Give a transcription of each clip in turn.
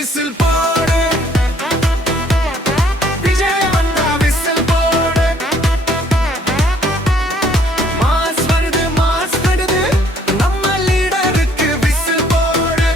Whistle போடு விஜய் வந்தா whistle போடு மாஸ் வருது மாஸ் வருது நம்ம லீடருக்கு விசில் போடு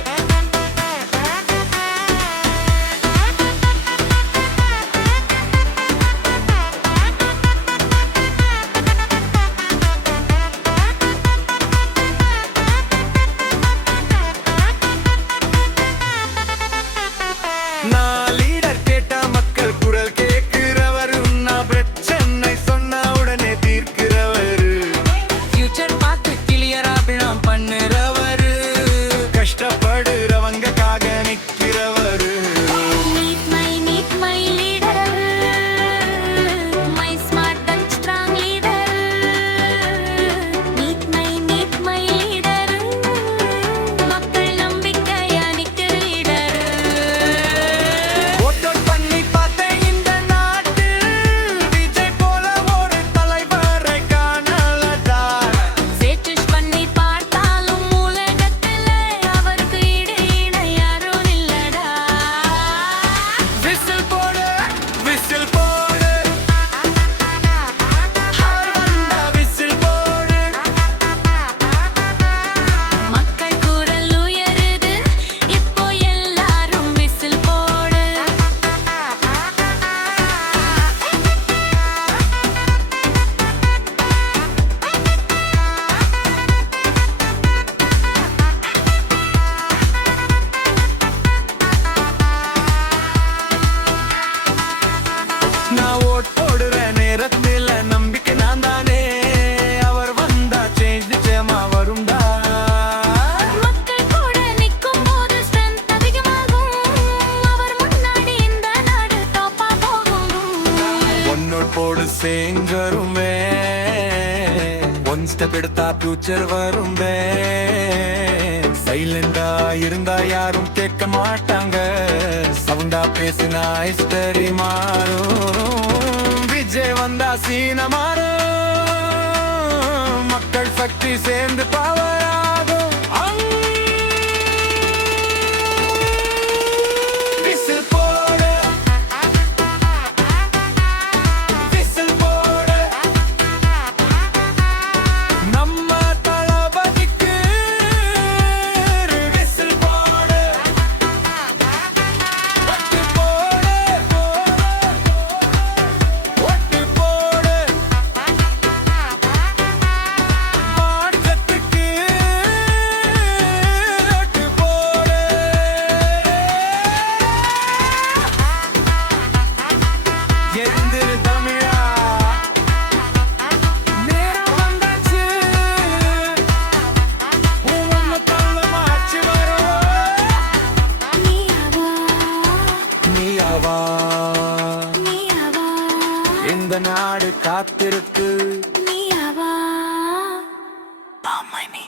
நான் லீடர் கேட்டா மக்கள் குரல் கேட்கிறவரு நான் பிரச்சனை சொன்ன உடனே தீர்க்கிறவரு ஃபியூச்சர் பார்த்து கிளியரா plan பண்ணுறவரு கஷ்டப்படுறவங்கக்காக நிற்கிறவரு Meet my leader, my smart and strong leader. Meet my leader, மக்கள் நம்பிக்கையா நிற்கிற leader. ஓட் அவுட் பண்ணி பார்த்தேன் இந்த நாட்டில் விஜய் போல ஒரு தலைவரை காணலடா சேச்சஸ் பண்ணி பார்த்தாலும் உலகத்துல அவருக்கு ஈடு இணை யாரும் இல்லடா. விசில் போடு விசில் போடு ஹாய் வந்தா விசில் போடு மக்கள் குரல் உயருது இப்போ எல்லாரும் விசில் போடு. நான் ஓட் போடுற நேரத்தில் நம்பிக்கை நான் தானே அவர் வந்தா சேஞ்ச் நிச்சயமா வரும்டா மக்கள் கூட நிற்கும் போது ஸ்ட்ரென்த் அதிகமாகும். அவர் முன்னாடி இந்த நாடு டாப்பா போகும். ஒன்னோட் போடு சேங்கருமே ஒன் ஸ்டெப் எடுத்தா ஃபியூச்சர் வரும்பே சைலண்டா இருந்தா யாரும் கேட்க மாட்டாங்க சவுண்டா பேசினா ஹிஸ்டரி மாறும் விஜய் வந்தா சீன மாறும் மக்கள் சக்தி சேர்ந்து பவர் ஆகும் விசில் போடு விசில் போடு நம்ம தளபதிக்கு விசில் போடு ஒட்டு போடு ஒட்டு போடு மாற்றத்துக்கு ஒட்டு போடு எந்திரு தமிழா நேரம் வந்தாச்சு உன்னை தள்ளமாச்சு வரும் நீயாவா நீயாவா இந்த நாடு காத்திருக்கு நீயாவா பாமாய் நீ